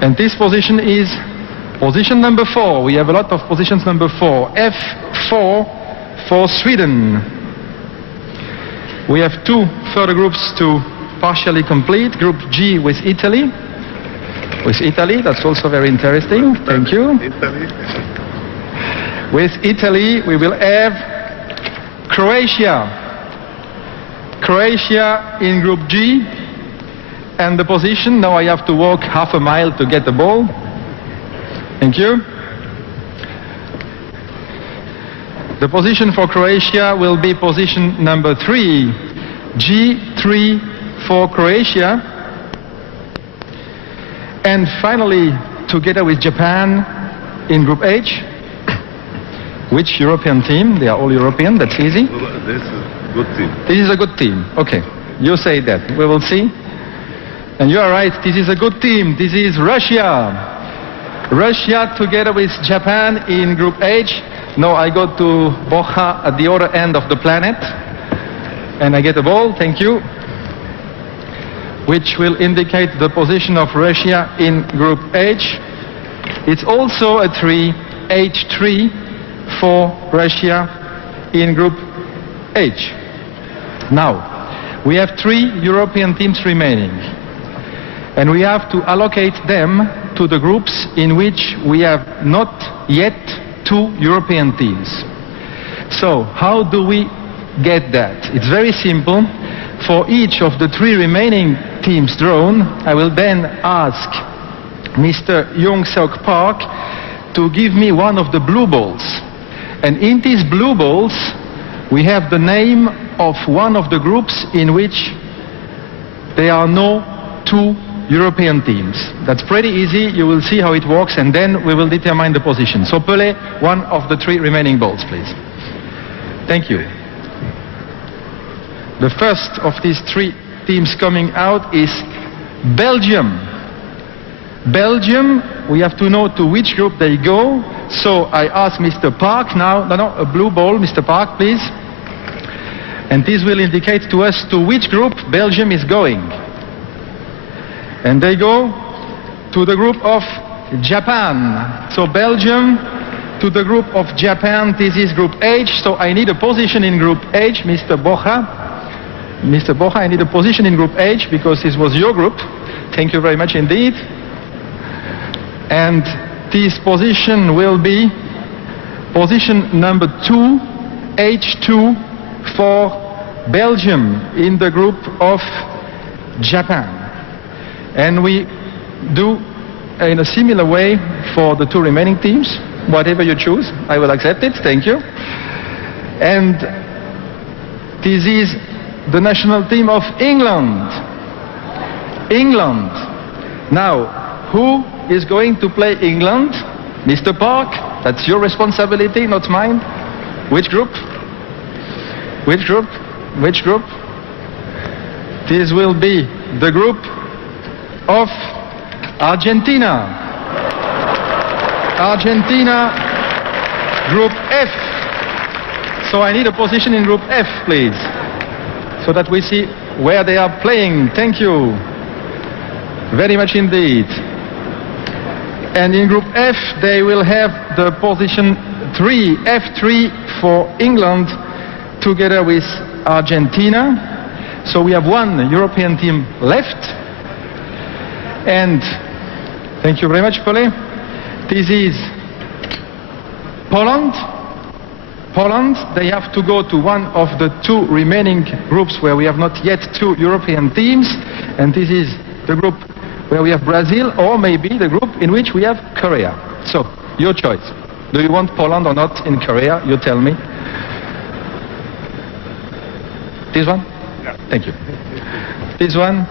And this position is position number 4. We have a lot of positions number 4. F4 for Sweden. We have 2 further groups to partially complete. Group G with Italy. With Italy, that's also very interesting. Thank you. With Italy, we will have Croatia. Croatia in Group G. And the position, now I have to walk half a mile to get the ball. Thank you. The position for Croatia will be position number 3. G3 for Croatia. And finally, together with Japan in Group H. Which European team? They are all European, that's easy. This is a good team. This is a good team. Okay, you say that. We will see. And you are right, this is a good team. This is Russia. Russia together with Japan in Group H. No, I go to Bocha at the other end of the planet. And I get the ball, thank you. Which will indicate the position of Russia in Group H. It's also a 3, H3 for Russia in Group H. Now, we have 3 European teams remaining. And we have to allocate them to the groups in which we have not yet 2 European teams. So, how do we get that? It's very simple. For each of the 3 remaining teams drawn, I will then ask Mr. Young Seok Park to give me one of the blue balls. And in these blue balls, we have the name of one of the groups in which there are no 2 European teams. That's pretty easy. You will see how it works, and then we will determine the position. So Pelé, one of the 3 remaining balls, please. Thank you. The first of these 3 teams coming out is Belgium. Belgium, we have to know to which group they go. So I ask Mr. Park now, a blue ball, Mr. Park, please. And this will indicate to us to which group Belgium is going. And they go to the group of Japan. So Belgium to the group of Japan. This is Group H. So I need a position in Group H, Mr. Bocha. Mr. Bocha, I need a position in Group H because this was your group. Thank you very much indeed. And this position will be position number 2, H2 for Belgium in the group of Japan. And we do in a similar way for the 2 remaining teams. Whatever you choose, I will accept it. Thank you. And this is the national team of England. England Now, who is going to play England? Mr. Park, that's your responsibility, not mine. Which group? Which group? Which group? This will be the group of Argentina. Argentina, Group F. So I need a position in Group F, please, so that we see where they are playing. Thank you very much indeed. And in Group F, they will have the position 3, F3 for England, together with Argentina. So we have one European team left. And thank you very much, Pelé. This is Poland. Poland, they have to go to one of the 2 remaining groups where we have not yet 2 European teams. And this is the group where we have Brazil, or maybe the group in which we have Korea. So, your choice. Do you want Poland or not in Korea? You tell me. This one? Yeah. Thank you. This one,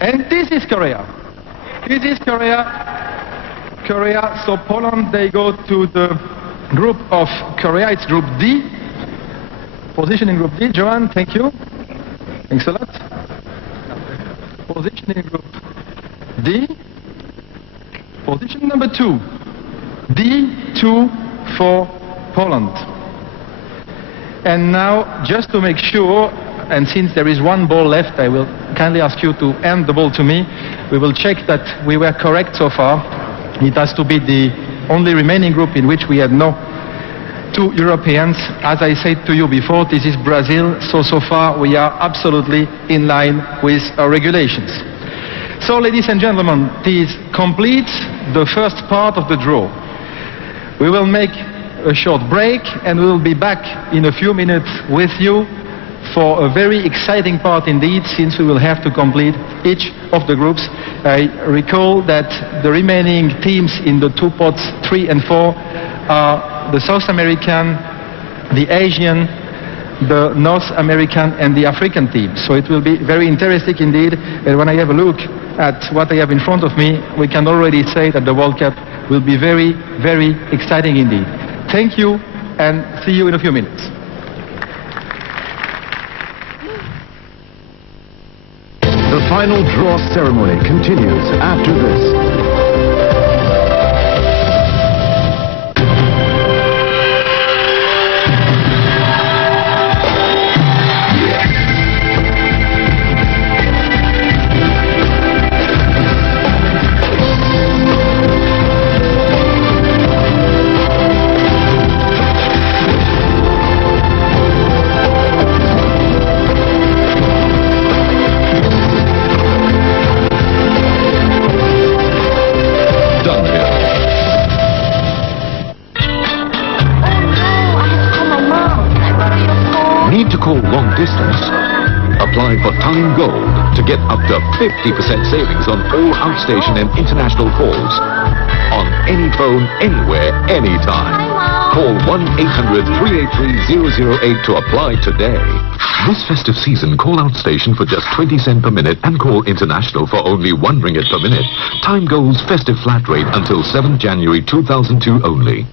and this is Korea. This is Korea. Korea, so Poland, they go to the group of Korea, it's Group D. Position in Group D, Johan, thank you. Thanks a lot. Position in Group D. Position number 2. D2 for Poland. And now, just to make sure, and since there is one ball left, I will kindly ask you to hand the ball to me. We will check that we were correct so far. It has to be the only remaining group in which we had no 2 Europeans. As I said to you before, this is Brazil, so far we are absolutely in line with our regulations. So, ladies and gentlemen, this completes the first part of the draw. We will make a short break and we will be back in a few minutes with you for a very exciting part indeed, since we will have to complete each of the groups. I recall that the remaining teams in the 2 pots 3 and 4 are the South American, the Asian, the North American and the African team. So it will be very interesting indeed. And when I have a look at what I have in front of me, we can already say that the World Cup will be very, very exciting indeed. Thank you and see you in a few minutes. The final draw ceremony continues after this. Distance. Apply for Time Gold to get up to 50% savings on all outstation and international calls. On any phone, anywhere, anytime. Call 1-800-383-008 to apply today. This festive season, call outstation for just 20 cents per minute and call international for only 1 ringgit per minute. Time Gold's festive flat rate until 7th January 2002 only.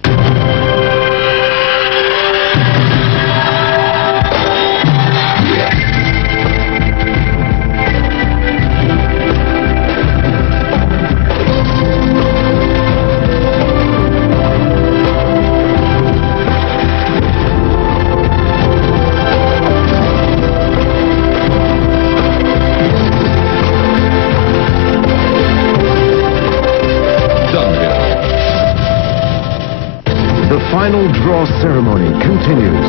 The final draw ceremony continues.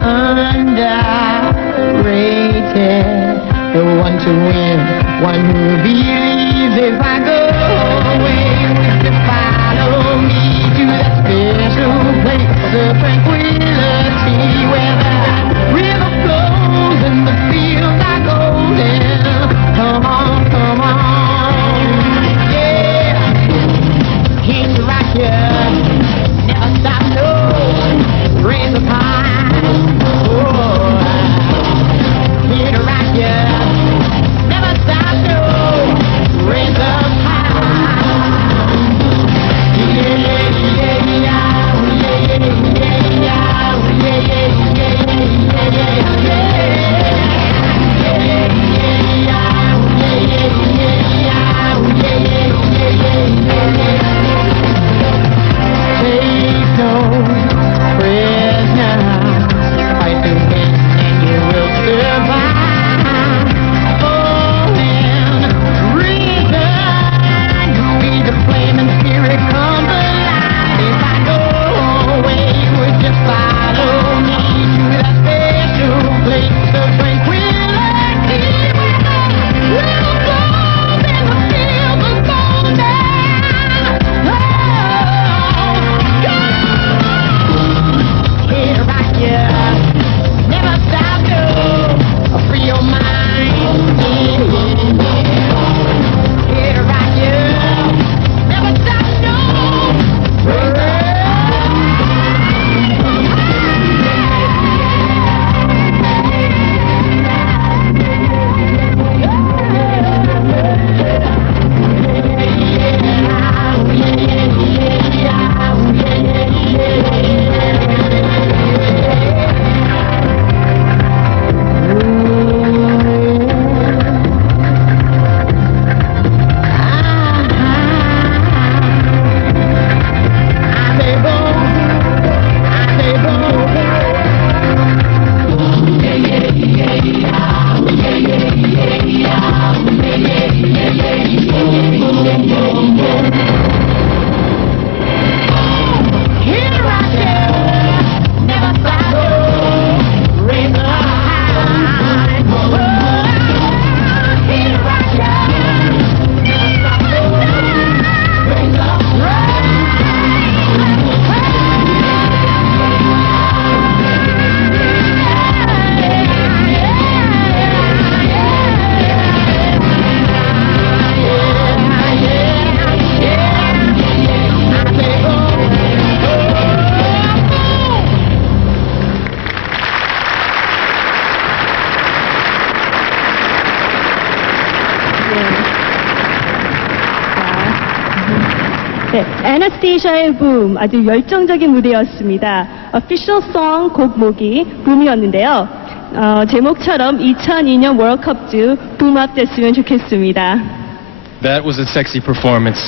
Underrated, the one to win, one who believes if I go away, to follow me to that special place of tranquility where the river flows and the fields are golden. Come on, come on. Never stop, no, raise the pie. Oh, 애나스테이샤의 붐, 아주 열정적인 무대였습니다. Official Song 곡목이 붐이었는데요. 제목처럼 2002년 월드컵 붐업됐으면 좋겠습니다. That was a sexy performance.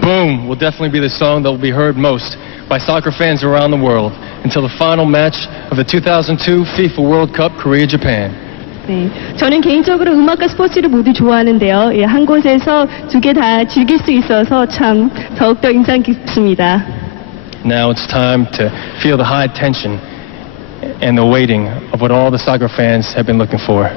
Boom will definitely be the song that will be heard most by soccer fans around the world until the final match of the 2002 FIFA World Cup Korea-Japan. 네, 저는 개인적으로 음악과 스포츠를 모두 좋아하는데요. 예, 한 곳에서 두 개 다 즐길 수 있어서 참 더욱더 인상 깊습니다. Now it's time to feel the high tension and the waiting of what all the soccer fans have been looking for.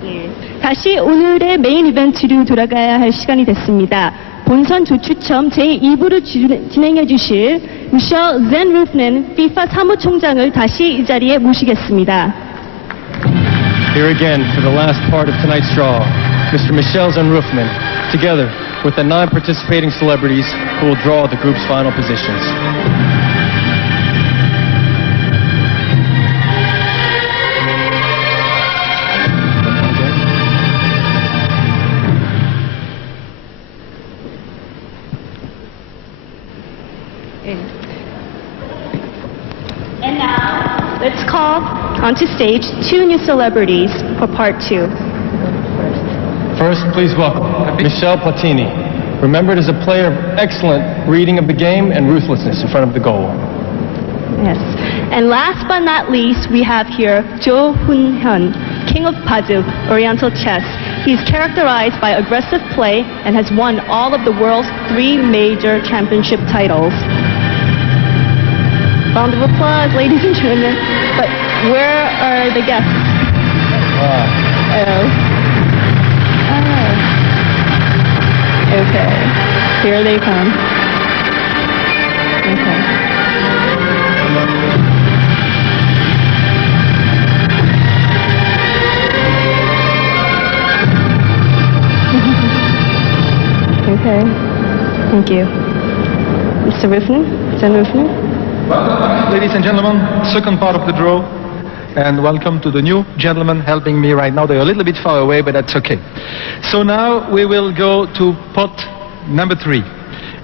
네, 다시 오늘의 메인 이벤트로 돌아가야 할 시간이 됐습니다. 본선 조추첨 제2부를 진행해 주실 미셸 젠 루프넨 FIFA 사무총장을 다시 이 자리에 모시겠습니다. Here again for the last part of tonight's draw, Mr. Michel Zenroofman, together with the 9 participating celebrities who will draw the group's final positions. And now, let's call onto stage 2 new celebrities for part 2. First, please welcome Michel Platini, remembered as a player of excellent reading of the game and ruthlessness in front of the goal. Yes. And last but not least, we have here Jo Hoon-hyun, King of Paju, Oriental Chess. He's characterized by aggressive play and has won all of the world's 3 major championship titles. Round of applause, ladies and gentlemen. But where are the guests? Okay. Here they come. Okay. Okay. Thank you. Mr. Ruffner? Jen Ruffner? Ladies and gentlemen, second part of the draw, and welcome to the new gentlemen helping me right now. They're a little bit far away, but that's okay. So now we will go to pot number 3.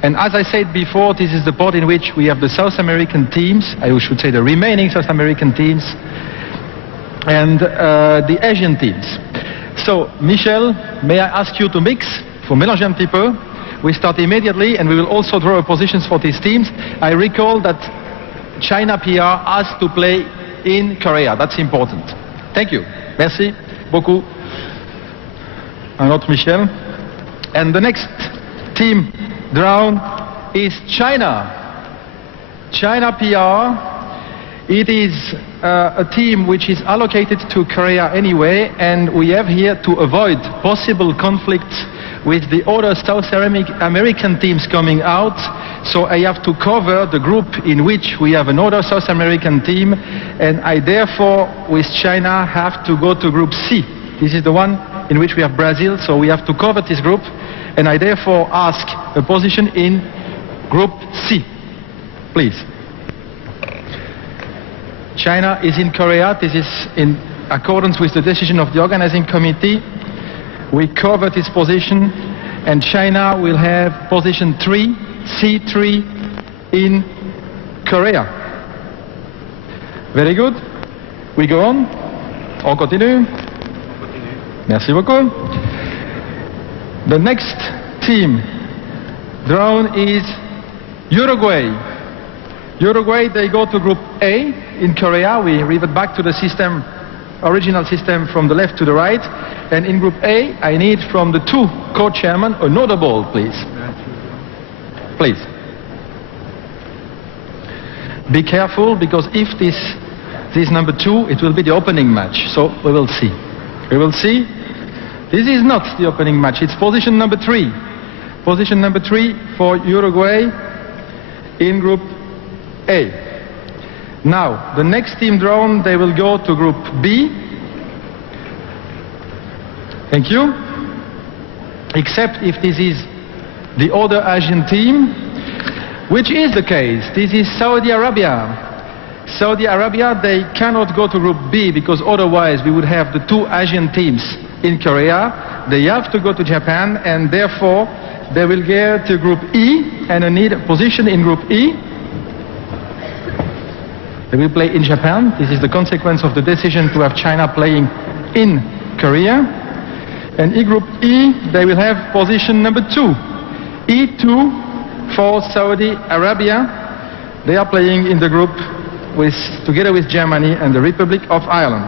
And as I said before, this is the pot in which we have the South American teams, I should say the remaining South American teams, and the Asian teams. So, Michel, may I ask you to mix for mélanger un petit peu? We start immediately, and we will also draw positions for these teams. I recall that China PR has to play in Korea. That's important. Thank you. Merci beaucoup. Un autre Michel. And the next team drawn is China. China PR. It is a team which is allocated to Korea anyway, and we have here to avoid possible conflicts with the other South American teams coming out. So I have to cover the group in which we have another South American team, and I therefore, with China, have to go to group C. This is the one in which we have Brazil, so we have to cover this group, and I therefore ask a position in group C. Please. China is in Korea. This is in accordance with the decision of the organizing committee. We cover this position, and China will have position 3, C3 in Korea. Very good. We go on. On continue. Merci beaucoup. The next team drawn is Uruguay. Uruguay, they go to group A in Korea. We revert back to the system, original system from the left to the right. And in group A, I need from the 2 co-chairmen another ball, please. Please. Be careful, because if this is number 2, it will be the opening match. So we will see. We will see. This is not the opening match. It's position number 3. Position number 3 for Uruguay in group A. Now, the next team drawn, they will go to group B. Thank you. Except if this is the other Asian team, which is the case. This is Saudi Arabia. Saudi Arabia, they cannot go to group B, because otherwise we would have the 2 Asian teams in Korea. They have to go to Japan, and therefore they will get to Group E and need a position in Group E. They will play in Japan. This is the consequence of the decision to have China playing in Korea. And in Group E, they will have position number 2. E2 for Saudi Arabia. They are playing in the group together with Germany and the Republic of Ireland.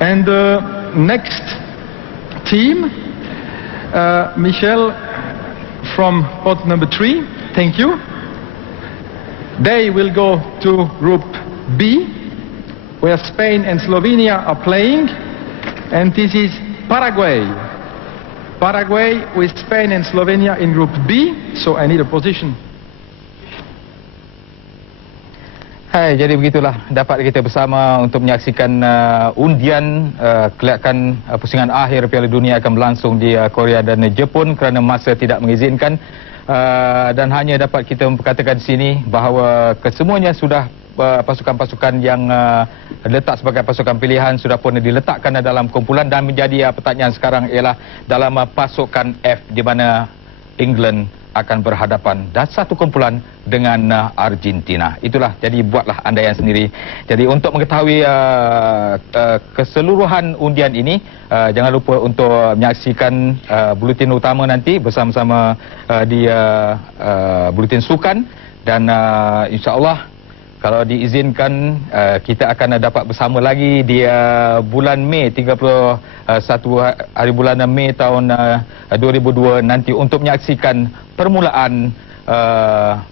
And the next team, Michel from pot number 3, thank you. They will go to Group B, where Spain and Slovenia are playing, and this is Paraguay. Paraguay with Spain and Slovenia in Group B, so I need a position. Hai, jadi begitulah dapat kita bersama untuk menyaksikan undian kelihatan pusingan akhir Piala Dunia akan berlangsung di Korea dan Jepun kerana masa tidak mengizinkan, dan hanya dapat kita memperkatakan di sini bahawa kesemuanya sudah pasukan-pasukan yang letak sebagai pasukan pilihan sudah pun diletakkan dalam kumpulan, dan menjadi pertanyaan sekarang ialah dalam pasukan F di mana England akan berhadapan dan satu kumpulan dengan Argentina. Itulah, jadi buatlah andaian sendiri. Jadi untuk mengetahui keseluruhan undian ini, jangan lupa untuk menyaksikan buletin utama nanti bersama-sama di buletin sukan, dan insya-Allah kalau diizinkan kita akan dapat bersama lagi di bulan Mei, 31 hari bulan Mei tahun 2002 nanti untuk menyaksikan permulaan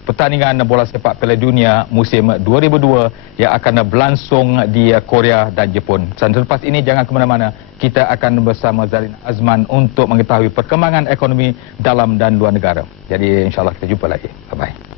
pertandingan bola sepak Piala Dunia musim 2002 yang akan berlangsung di Korea dan Jepun. Dan selepas ini jangan ke mana-mana, kita akan bersama Zalina Azman untuk mengetahui perkembangan ekonomi dalam dan luar negara. Jadi insya-Allah kita jumpa lagi. Bye-bye.